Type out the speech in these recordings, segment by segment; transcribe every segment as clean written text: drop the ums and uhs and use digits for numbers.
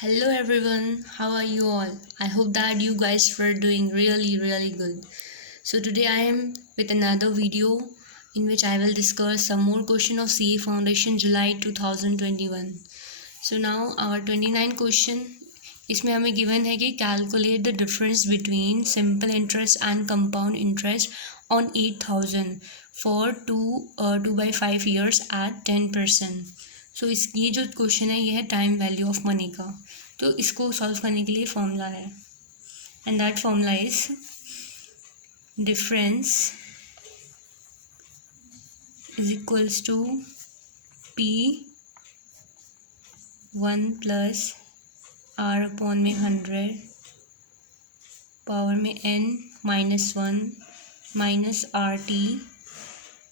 Hello everyone, how are you all? I hope that you guys were doing really good. So today I am with another video in which I will discuss some more question of CA Foundation July 2021. So now our 29 question इसमें हमें given है कि calculate the difference between simple interest and compound interest on 8,000 for 2/5 years at 10%. सो ये जो question है ये है time value of money का। तो इसको सॉल्व करने के लिए फॉर्मूला है and that formula is difference is equals to P 1 plus R upon में 100 पावर में N -1 माइनस RT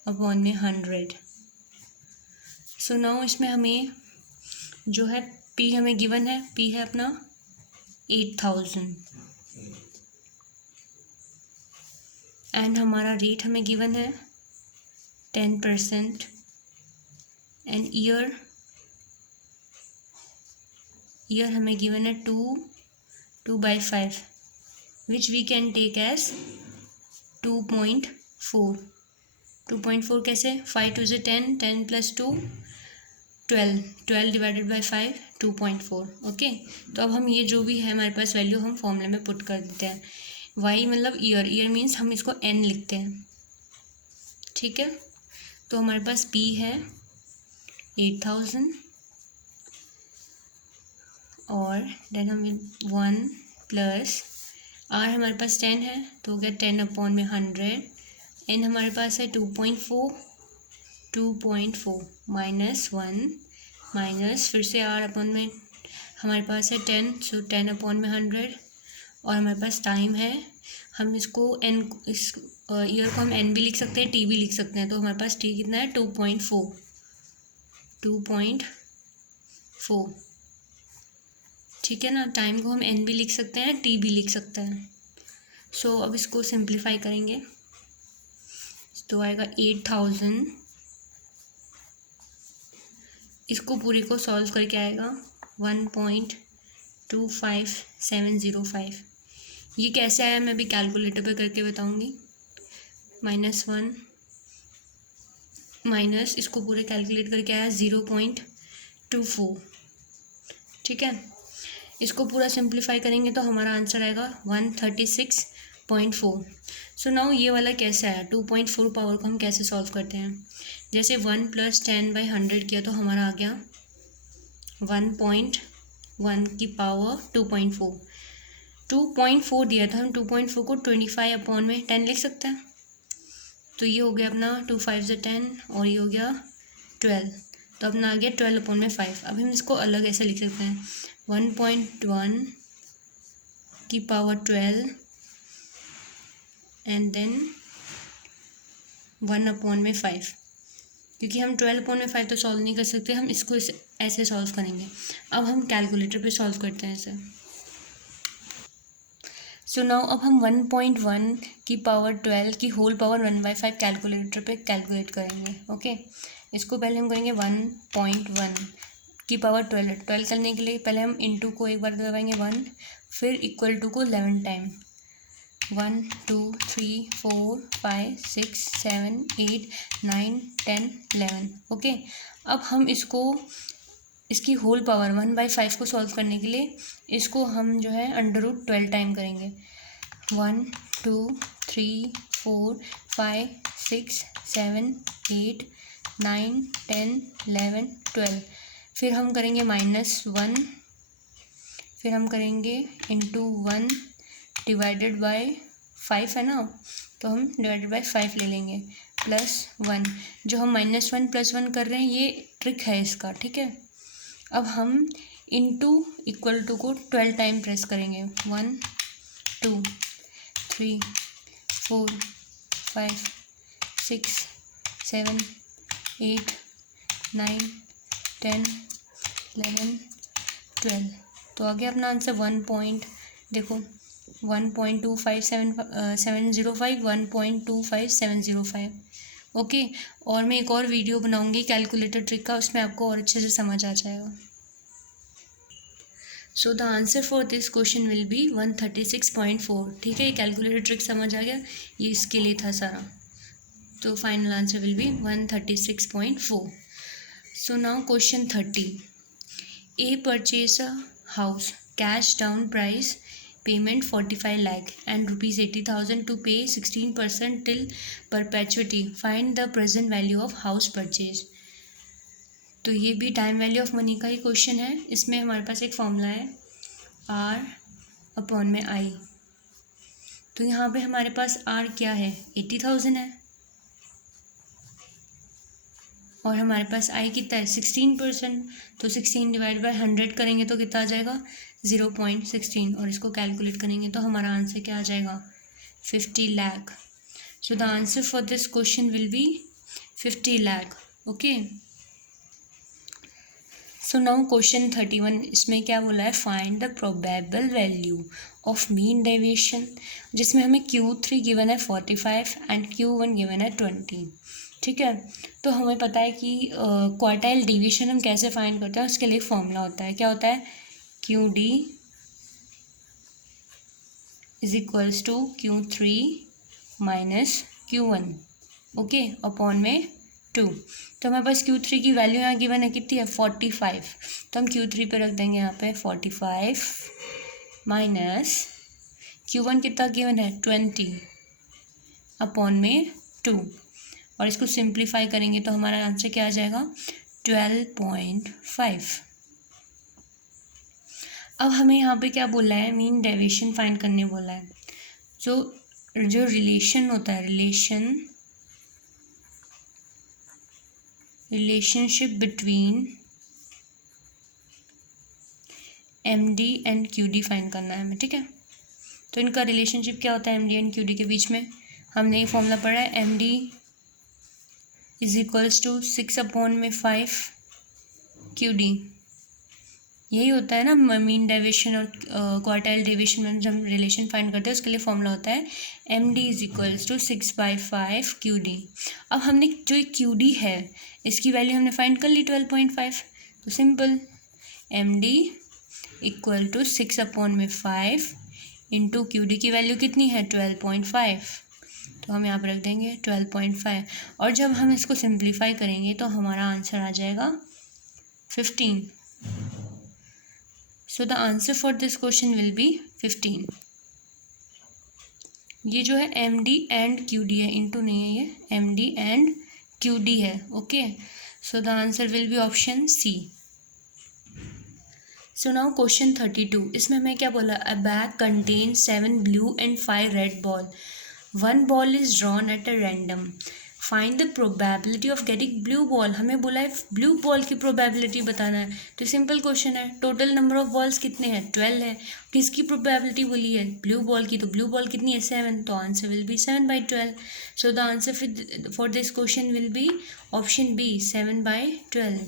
अपॉन में 100। सो नाउ इसमें हमें जो है P हमें गिवन है, P है अपना 8,000 एंड हमारा रेट हमें गिवन है 10% एंड ईयर हमें गिवन है 2/5 which we can take as 2.4। 2.4 कैसे? 5 2 से 10, 10 + 2 12 डिवाइडेड बाई 5 2.4। ओके, तो अब हम ये जो भी है हमारे पास वैल्यू हम फॉर्मूले में पुट कर देते हैं। वाई मतलब ईयर मीन्स हम इसको n लिखते हैं, ठीक है। तो हमारे पास P है 8,000 और देन हम 1 प्लस R हमारे पास 10 है तो हो गया 10 अपॉन में 100। N हमारे पास है 2.4 माइनस 1 माइनस फिर से R अपॉन में हमारे पास है 10, सो 10 अपॉन में 100 और हमारे पास टाइम है, हम इसको n इस ईयर को हम n भी लिख सकते हैं, t भी लिख सकते हैं। तो हमारे पास t कितना है 2.4 ठीक है ना। टाइम को हम n भी लिख सकते हैं, t भी लिख सकते हैं। सो अब इसको सिंप्लीफाई करेंगे तो आएगा 8,000, इसको पूरी को सॉल्व करके आएगा 1.25705। ये कैसे आया मैं भी कैलकुलेटर पे करके बताऊंगी। -1 माइनस इसको पूरे कैलकुलेट करके आया 0.24, ठीक है। इसको पूरा सिंप्लीफाई करेंगे तो हमारा आंसर आएगा 136.4। सो नाउ ये वाला कैसे आया? 2.4 पावर को हम कैसे सॉल्व करते हैं? जैसे 1 + 10/100 किया तो हमारा आ गया 1.1 की पावर 2.4 दिया था, हम 2.4 को 25 अपॉन में 10 लिख सकते हैं। तो ये हो गया अपना 2 5 से 10 और ये हो गया 12, तो अपना आ गया 12 अपॉन में 5। अब हम इसको अलग ऐसे लिख सकते हैं 1.1 की पावर 12 एंड देन 1 अपॉन में 5, क्योंकि हम 12 अपॉन में 5 तो सॉल्व नहीं कर सकते, हम इसको ऐसे सॉल्व करेंगे। अब हम कैलकुलेटर पे सॉल्व करते हैं ऐसे। सो नाउ अब हम 1.1 की पावर 12 की होल पावर 1/5 कैलकुलेटर पे कैलकुलेट करेंगे। ओके, इसको पहले हम करेंगे 1.1 की पावर 12 करने के लिए पहले हम इंटू को एक बार दबाएंगे 1, फिर इक्वल टू को 11 टाइम 1 2 3 4 5 6 7 8 9 10 11। ओके, अब हम इसकी होल पावर 1/5 को सॉल्व करने के लिए इसको हम जो है √12 टाइम करेंगे 1 2 3 4 5 6 7 8 9 10 11 12। फिर हम करेंगे -1, फिर हम करेंगे इंटू 1 डिवाइडेड बाय 5 है ना, तो हम डिवाइडेड बाय 5 ले लेंगे +1। जो हम -1 + 1 कर रहे हैं ये ट्रिक है इसका, ठीक है। अब हम इंटू इक्वल टू को 12 टाइम प्रेस करेंगे 1 2 3 4 5 6 7 8 9 10 11 12। तो आ गया अपना आंसर 1.25 1.25705। ओके, और मैं एक और वीडियो बनाऊंगी कैलकुलेटर ट्रिक का, उसमें आपको और अच्छे से समझ आ जाएगा। सो the answer for this question will B 136.4. ठीक है, ये कैलकुलेटर ट्रिक समझ आ गया, ये इसके लिए था सारा. तो final answer will be 136.4. So now question 30. A purchase a house, cash down price, payment 45 lakh and rupees 80,000 to pay 16% till perpetuity. Find the present value of house purchase. तो ये भी टाइम वैल्यू ऑफ मनी का ही question है. इसमें हमारे पास एक formula है R upon में I. तो यहाँ पे हमारे पास R क्या है, 80,000 है, और हमारे पास I कितना है, 16%. तो 16 डिवाइड बाय 100 करेंगे तो कितना आ जाएगा, 0.16. और इसको कैलकुलेट करेंगे तो हमारा आंसर क्या आ जाएगा, 50 lakh. So the answer for this question will B 50 lakh. Okay. So now question 31. इसमें क्या बोला है, find the probable value of mean deviation, जिसमें हमें Q3 गिवन है 45 एंड Q1 गिवन है 20. ठीक है, तो हमें पता है कि क्वार्टाइल डिवीजन हम कैसे फाइंड करते हैं, उसके लिए फॉर्मूला होता है, क्या होता है, QD is equals to Q3 minus Q1. Okay, upon में 2. तो हमारे पास Q3 की वैल्यू यहाँ गिवन है, कितनी है, 45. तो हम Q3 पे रख देंगे यहाँ पे 45 माइनस Q1 कितना गिवन है, 20 अपॉन में 2. और इसको सिंप्लीफाई करेंगे तो हमारा आंसर क्या आ जाएगा, 12.5. अब हमें यहाँ पे क्या बोला है, मीन डेविएशन फाइंड करने बोला है. जो रिलेशन होता है, relationship between MD and QD find करना है हमें. ठीक है, तो इनका रिलेशनशिप क्या होता है MD एंड QD के बीच में. हमने ये फॉर्मूला पढ़ा है, MD is equals to 6 upon में 5 QD. यही होता है ना मीन डेविएशन और क्वार्टाइल डेविएशन में जब रिलेशन फाइंड करते हैं उसके लिए फॉर्मूला होता है MD is equals to 6/5 QD. अब हमने जो QD है इसकी वैल्यू हमने फाइंड कर ली 12.5. तो simple, MD equal to 6 upon में 5 इंटू QD की वैल्यू कितनी है, 12.5. तो हम यहाँ पर रख देंगे 12.5. और जब हम इसको सिंप्लीफाई करेंगे तो हमारा आंसर आ जाएगा 15. सो the answer for this question will B 15. ये जो है MD एंड QD है, इंटू नहीं है, ये MD एंड QD है. Okay, so the answer will be option C. So now question 32. इसमें हमें क्या बोला, अ bag contain 7 blue and 5 red ball. One ball is drawn at a random. Find the probability of getting blue ball. हमें बोला है blue ball की probability बताना है. तो सिंपल क्वेश्चन है, टोटल नंबर ऑफ बॉल्स कितने हैं, 12 है. किसकी प्रोबेबिलिटी बोली है, ब्लू बॉल की. तो ब्लू बॉल कितनी है, 7. तो answer will be 7/12. So the answer for this question will B option B, 7/12.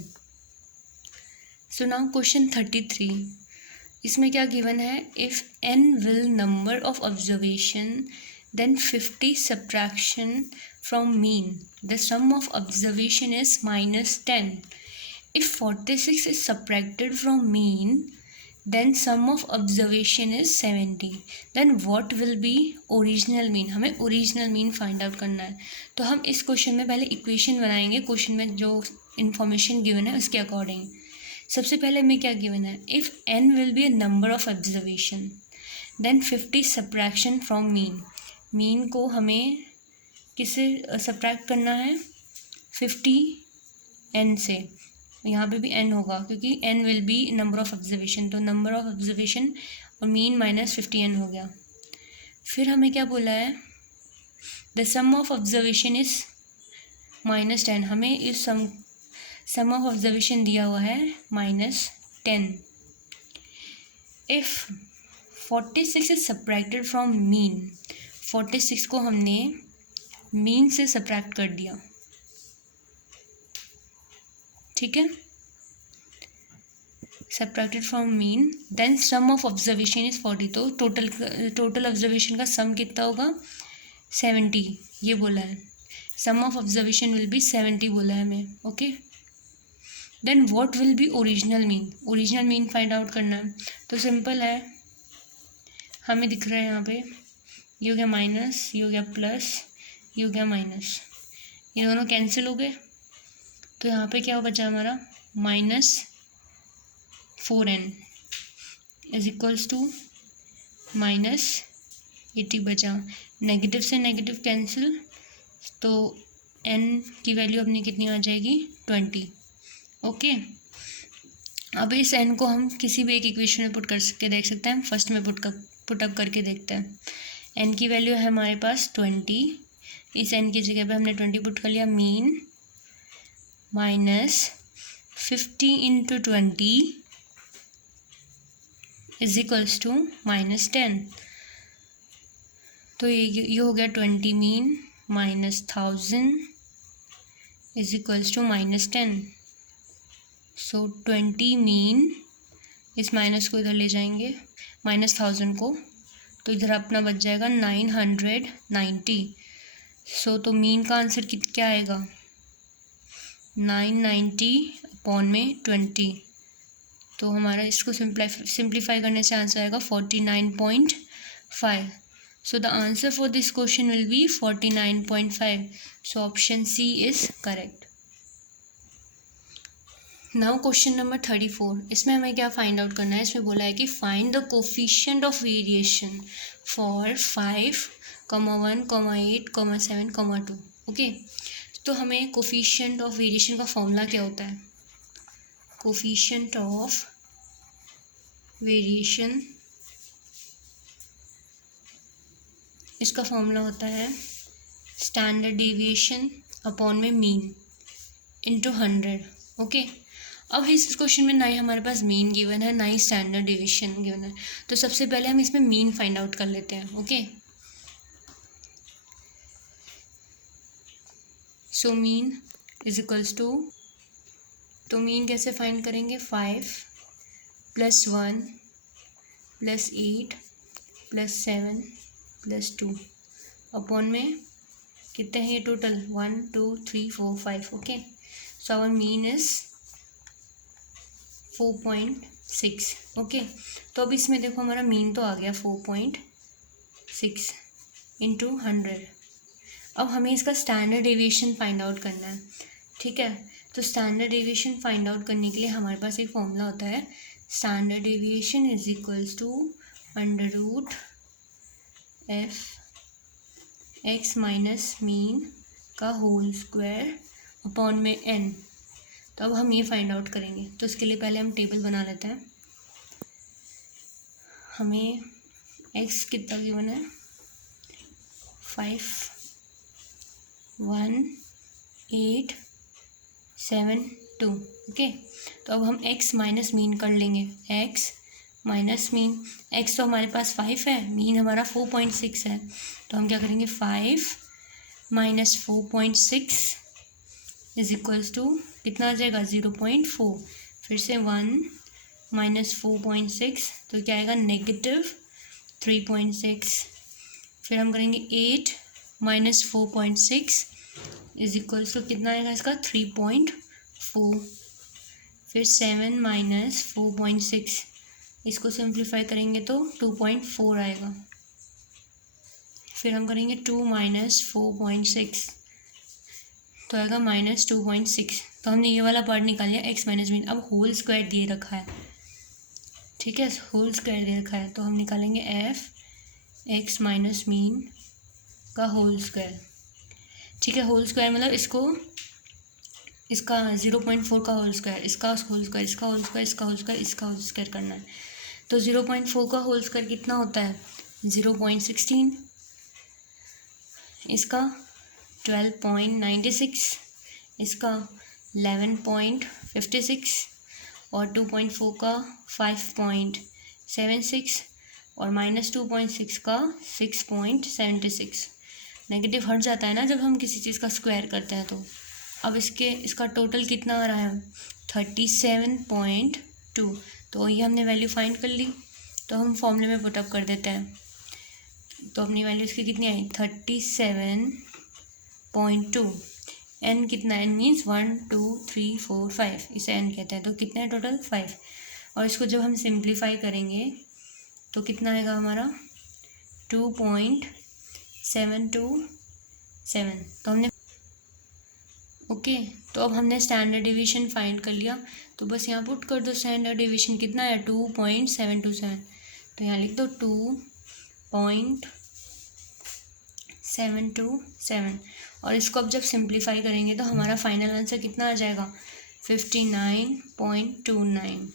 So now question 33. इसमें क्या गिवन है, if n will number of observation then 50 subtraction from mean, the sum of observation is -10. If 46 is subtracted from mean, then sum of observation is 70. Then what will be original mean. हमें original mean find out करना है. तो हम इस question में पहले equation बनाएंगे, question में जो इन्फॉर्मेशन गिवन है उसके अकॉर्डिंग. सबसे पहले हमें क्या गिवन है, if n will be a number of observation then 50 subtraction from mean. Mean को हमें किससे सब्ट्रैक्ट करना है, 50n से. यहाँ पे भी n होगा क्योंकि n will be number of observation. तो नंबर ऑफ ऑब्जर्वेशन और मीन माइनस 50n हो गया. फिर हमें क्या बोला है, the sum of observation is -10. हमें इस सम ऑफ ऑब्जर्वेशन दिया हुआ है -10. If 46 is subtracted from mean, 46 को हमने मीन से सब्ट्रैक्ट कर दिया. ठीक है, subtracted from mean, then sum of observation is 40. तो टोटल ऑब्जर्वेशन का सम कितना होगा, 70. ये बोला है, sum of observation will be 70 बोला है हमें. Okay, then what will be original mean, original mean find out करना है। तो सिंपल है, हमें दिख रहा है यहाँ पे ये हो गया माइनस, ये हो गया प्लस, ये हो गया माइनस, ये दोनों कैंसिल हो गए। तो यहाँ पे क्या बचा हमारा -4n इज इक्वल्स टू -80 बचा। नेगेटिव से नेगेटिव कैंसिल, तो n की वैल्यू अपनी कितनी आ जाएगी 20। ओके, अब इस n को हम किसी भी एक इक्वेशन में पुट करके देख सकते हैं। फर्स्ट में पुटअप करके देखते हैं। n की वैल्यू है हमारे पास 20, इस n की जगह पे हमने 20 पुट कर लिया। Mean -50 into 20 is equals to -10। तो ये हो गया 20 mean -1000 is equals to -10। So 20 mean, इस माइनस को इधर ले जाएंगे, -1000 को, तो इधर अपना बच जाएगा 990। सो तो मीन का आंसर क्या आएगा 990 अपॉन में 20। तो हमारा इसको सिंप्लीफाई करने से आंसर आएगा 49.5। So the answer for this question will be 49.5। So option C is correct. Now question number 34, इसमें हमें क्या फाइंड आउट करना है। इसमें बोला है कि find the coefficient of variation for 5, 1, 8, 7, 2। Okay, तो हमें कोफिशिएंट ऑफ वेरिएशन का फॉर्मूला क्या होता है। कोफिशिएंट ऑफ वेरिएशन, इसका फॉर्मूला होता है स्टैंडर्ड डेविएशन अपॉन में मीन इंटू 100। ओके, अब इस क्वेश्चन में ना ही हमारे पास मीन गिवन है, ना ही स्टैंडर्ड डेविएशन गिवन है। तो सबसे पहले हम इसमें मीन फाइंड आउट कर लेते हैं। Okay, so mean is equals to, तो मीन कैसे फाइंड करेंगे, 5 + 1 + 8 + 7 + 2 अपॉन में कितने हैं ये total 1 2 3 4 5। Okay, so our mean is 4.6। Okay, तो अब इसमें देखो हमारा मीन तो आ गया 4.6 इंटू 100। अब हमें इसका स्टैंडर्ड डेविएशन फाइंड आउट करना है। ठीक है, तो स्टैंडर्ड डेविएशन फाइंड आउट करने के लिए हमारे पास एक फॉर्मूला होता है, standard deviation is equals to √f(x minus mean का होल स्क्वायर अपॉन में n। तो अब हम ये फाइंड आउट करेंगे। तो इसके लिए पहले हम टेबल बना लेते हैं। हमें x कितना गिवन है, 5, 1, 8, 7, 2। ओके, तो अब हम x माइनस मीन कर लेंगे। x माइनस मीन, x तो हमारे पास 5 है, मीन हमारा 4.6 है। तो हम क्या करेंगे, 5 माइनस 4.6 इज इक्वल्स टू कितना आ जाएगा 0.4। फिर से 1 माइनस 4.6, तो क्या आएगा -3.6। फिर हम करेंगे 8 माइनस 4.6 इज इक्वल्स टू कितना आएगा इसका 3.4। फिर 7 माइनस 4.6, इसको सिंप्लीफाई करेंगे तो 2.4 आएगा। फिर हम करेंगे 2 माइनस 4.6, तो आएगा -2.6। तो हमने ये वाला पार्ट निकाल लिया, x माइनस मीन। अब होल स्क्वायर दिए रखा है, ठीक है, होल स्क्वायर दे रखा है, तो हम निकालेंगे f(x माइनस मीन का होल स्क्वायर। ठीक है, होल स्क्वायर मतलब इसका 0.4 का होल स्क्वायर, इसका होल स्क्वायर, इसका होल स्क्वायर, इसका होल स्क्वायर, इसका होल स्क्वायर करना है। तो 0.4 का होल स्क्वायर कितना होता है 0.16, इसका 12.96, इसका 11.56 और 2.4 का 5.76 और -2.6 का 6.76। नेगेटिव हट जाता है ना जब हम किसी चीज़ का स्क्वायर करते हैं। तो अब इसका टोटल कितना आ रहा है 37.2। तो ये हमने वैल्यू फाइंड कर ली, तो हम फॉर्मूले में पुटअप कर देते हैं। तो अपनी वैल्यू इसकी कितनी आई 37.2 एन कितना, एन मीन्स 1 2 3 4 5, इसे एन कहते हैं। तो कितना है टोटल 5। और इसको जब हम सिंप्लीफाई करेंगे तो कितना आएगा हमारा 2.727। तो हमने ओके तो अब हमने स्टैंडर्ड डिवीजन फाइंड कर लिया। तो बस यहाँ पुट कर दो स्टैंडर्ड डिवीजन कितना है 2.727। तो यहाँ लिख दो 2.727। और इसको अब जब सिंप्लीफाई करेंगे तो हमारा फाइनल आंसर कितना आ जाएगा 59.29।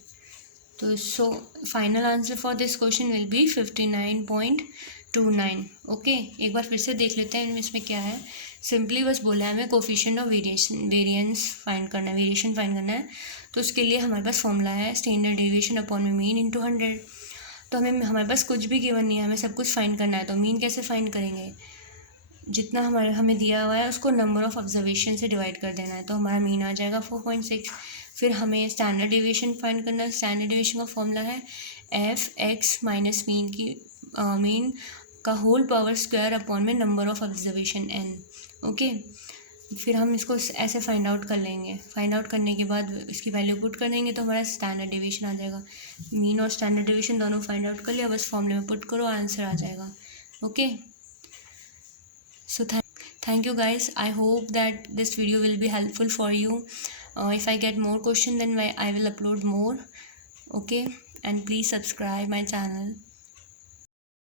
तो so final answer for this question will B 59.29। Okay एक बार फिर से देख लेते हैं इसमें क्या है। सिंपली बस बोला है हमें कोफिशिएंट ऑफ वेरिएंस फाइंड करना है, वेरिएशन फाइंड करना है। तो उसके लिए हमारे पास फॉर्मूला है स्टैंडर्ड डेविएशन अपॉन में मीन इंटू 100। तो हमारे पास कुछ भी गिवन नहीं है, हमें सब कुछ फाइंड करना है। तो मीन कैसे फाइंड करेंगे, जितना हमें दिया हुआ है उसको नंबर ऑफ ऑब्जर्वेशन से डिवाइड कर देना है। तो हमारा मीन आ जाएगा 4.6। फिर हमें स्टैंडर्ड डेविएशन फाइंड करना है। स्टैंडर्ड डेविएशन का फॉर्मूला है f(x) माइनस मीन का होल पावर स्क्वायर अपॉन में number of observation n। Okay फिर हम इसको ऐसे फाइंड आउट कर लेंगे। फाइंड आउट करने के बाद इसकी वैल्यू पुट कर देंगे तो हमारा स्टैंडर्ड डेविएशन आ जाएगा। मीन और स्टैंडर्ड डेविएशन दोनों फाइंड आउट कर लिया, बस फॉर्मूले में पुट करो आंसर आ जाएगा। Okay so thank you guys. I hope that this video will be helpful for you. If I get more question then I will upload more. Okay and please subscribe my channel.